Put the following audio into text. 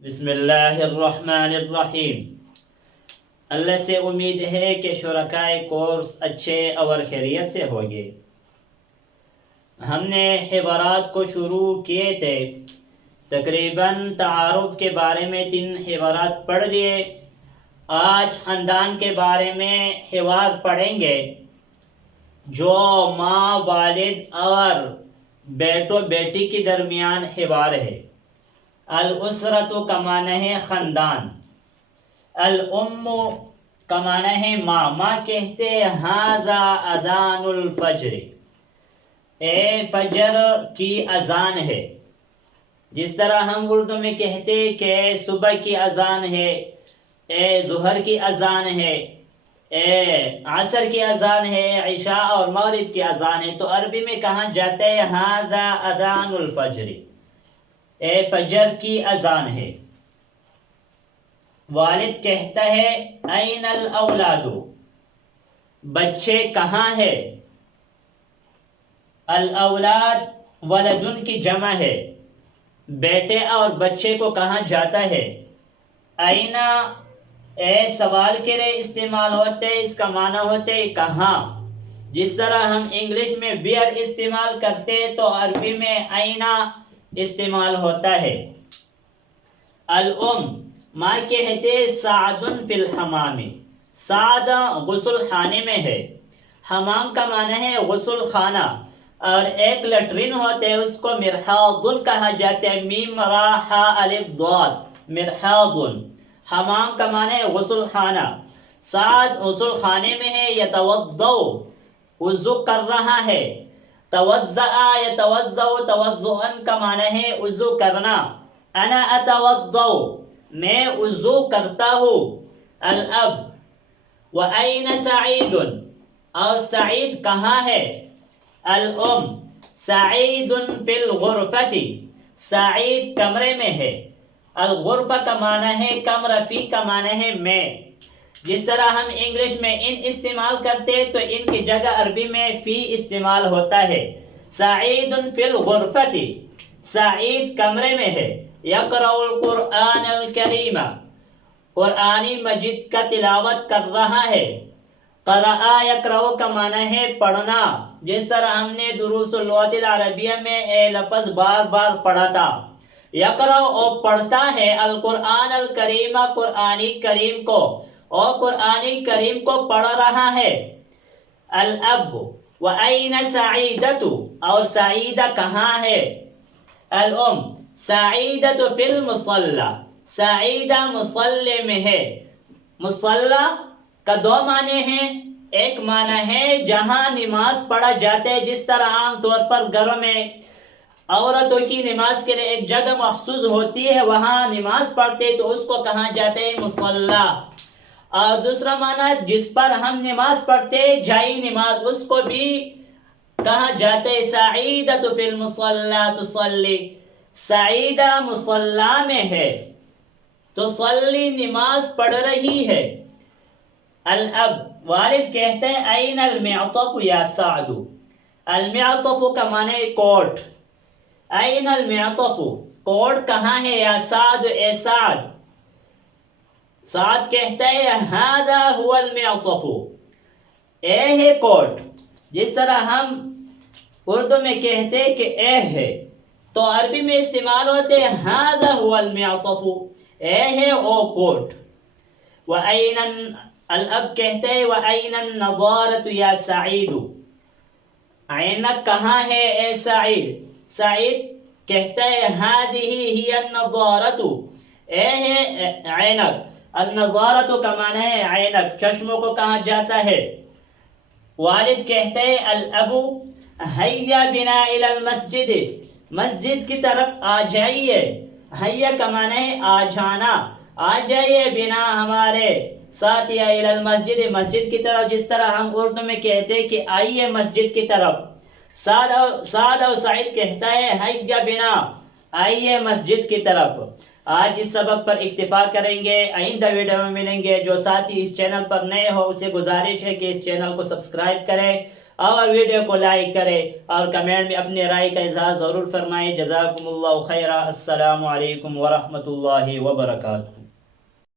بسم اللہ الرحمن الرحیم۔ اللہ سے امید ہے کہ شرکائے کورس اچھے اور خیریت سے ہوگے۔ ہم نے حوارات کو شروع کیے تھے، تقریباً تعارف کے بارے میں 3 حوارات پڑھ لیے۔ آج خاندان کے بارے میں حوار پڑھیں گے جو ماں، والد اور بیٹو بیٹی کے درمیان حوار ہے۔ الاسرۃ کا معنی ہے خاندان، الام کا معنی ہے ماں۔ ماں کہتے ہیں ھذا اذان الفجر، اے فجر کی اذان ہے۔ جس طرح ہم اردو میں کہتے کہ صبح کی اذان ہے، اے ظہر کی اذان ہے، اے عصر کی اذان ہے، عشاء اور مغرب کی اذان ہے، تو عربی میں کہا جاتا ہے ھذا اذان الفجر، اے فجر کی اذان ہے۔ والد کہتا ہے این الاولاد، بچے کہاں ہے؟ الاولاد ولدن کی جمع ہے، بیٹے اور بچے کو کہا جاتا ہے۔ این اے سوال کے لیے استعمال ہوتے، اس کا معنی ہوتے کہاں۔ جس طرح ہم انگلش میں ویئر استعمال کرتے تو عربی میں این استعمال ہوتا ہے۔ الام، ماں کہتے سعد فی الحمام، سعد غسل خانے میں ہے۔ حمام کا معنی ہے غسل خانہ، اور ایک لٹرین ہوتے ہیں اس کو مرحاض کہا جاتا ہے، میم را ح الف ضاد، مرحاض۔ حمام کا معنی ہے غسل خانہ۔ سعد غسل خانے میں ہے، یتوضا وضو کر رہا ہے۔ توضأ یتوضأ، توضؤا کا معنی ہے وضو کرنا۔ انا اتوضأ، میں وضو کرتا ہوں۔ الاب، وأین سعید، اور سعید کہاں ہے؟ الام، سعید فی الغرفۃ، سعید کمرے میں ہے۔ الغرفہ کا معنی ہے کمرہ، فی کا معنی ہے میں۔ جس طرح ہم انگلش میں ان استعمال کرتے تو ان کی جگہ عربی میں فی استعمال ہوتا ہے۔ سعید فی الغرفۃ، سعید کمرے میں ہے۔ یقرأ القرآن الکریم، قرآن مجید کا تلاوت کر رہا ہے۔ قرأ یقرأ کا معنی ہے پڑھنا۔ جس طرح ہم نے دروس اللغت العربیہ میں اے لفظ بار بار پڑھا تھا۔ یقرأ اور پڑھتا ہے، القرآن الکریم، قرآن کریم کو، اور قرآن کریم کو پڑھ رہا ہے۔ الاب، وأین سعیدۃ، اور سعیدہ کہاں ہے؟ الام، سعیدۃ فی المصلی، سعیدہ مصلی میں ہے۔ مصلی کا 2 معنی ہیں، ایک معنی ہے جہاں نماز پڑھا جاتا ہے، جس طرح عام طور پر گھروں میں عورتوں کی نماز کے لیے ایک جگہ مخصوص ہوتی ہے، وہاں نماز پڑھتے تو اس کو کہا جاتا ہے مصلی۔ اور دوسرا معنی جس پر ہم نماز پڑھتے جائی نماز، اس کو بھی کہا جاتا ہے سعیدۃ فی المصلی تصلی، سعیدہ مصلی میں ہے، تصلی نماز پڑھ رہی ہے۔ الاب، والد کہتے ہیں این المعطف یا سعد، المعطف کا معنی ہے کوٹ۔ این المعطف، کوٹ کہاں ہے؟ یا سعد، اے سعد۔ سعد کہتا ہے ھذا هو المعطف، اے ہے کوٹ۔ جس طرح ہم اردو میں کہتے کہ اے ہے، تو عربی میں استعمال ہوتے ھذا هو المعطف، اے ہے او کوٹ۔ وأین، الاب کہتے ہیں وأین النضارۃ یا سعید، عینک کہاں ہے اے سعید؟ سعید کہتا ہے ھذہ ہی النضارۃ، اے ہے عینک۔ النضارۃ کا معنی ہے عینک، چشموں کو کہا جاتا ہے۔ والد کہتے ہیں الاب، ہیا بنا الی المسجد، مسجد کی طرف آ جائیے۔ ہیا کا معنی ہے آ جانا، آ جائیے بنا ہمارے ساتھ، یا الی المسجد، مسجد کی طرف۔ جس طرح ہم اردو میں کہتے کہ آئیے مسجد کی طرف۔ سعد اور سعید کہتا ہے ہیا بنا، آئیے مسجد کی طرف۔ آج اس سبق پر اکتفا کریں گے، آئندہ ویڈیو میں ملیں گے۔ جو ساتھی اس چینل پر نئے ہو اسے گزارش ہے کہ اس چینل کو سبسکرائب کریں اور ویڈیو کو لائک کرے اور کمنٹ میں اپنی رائے کا اظہار ضرور فرمائے. جزاکم اللہ خیرہ. السلام علیکم ورحمۃ اللہ وبرکاتہ.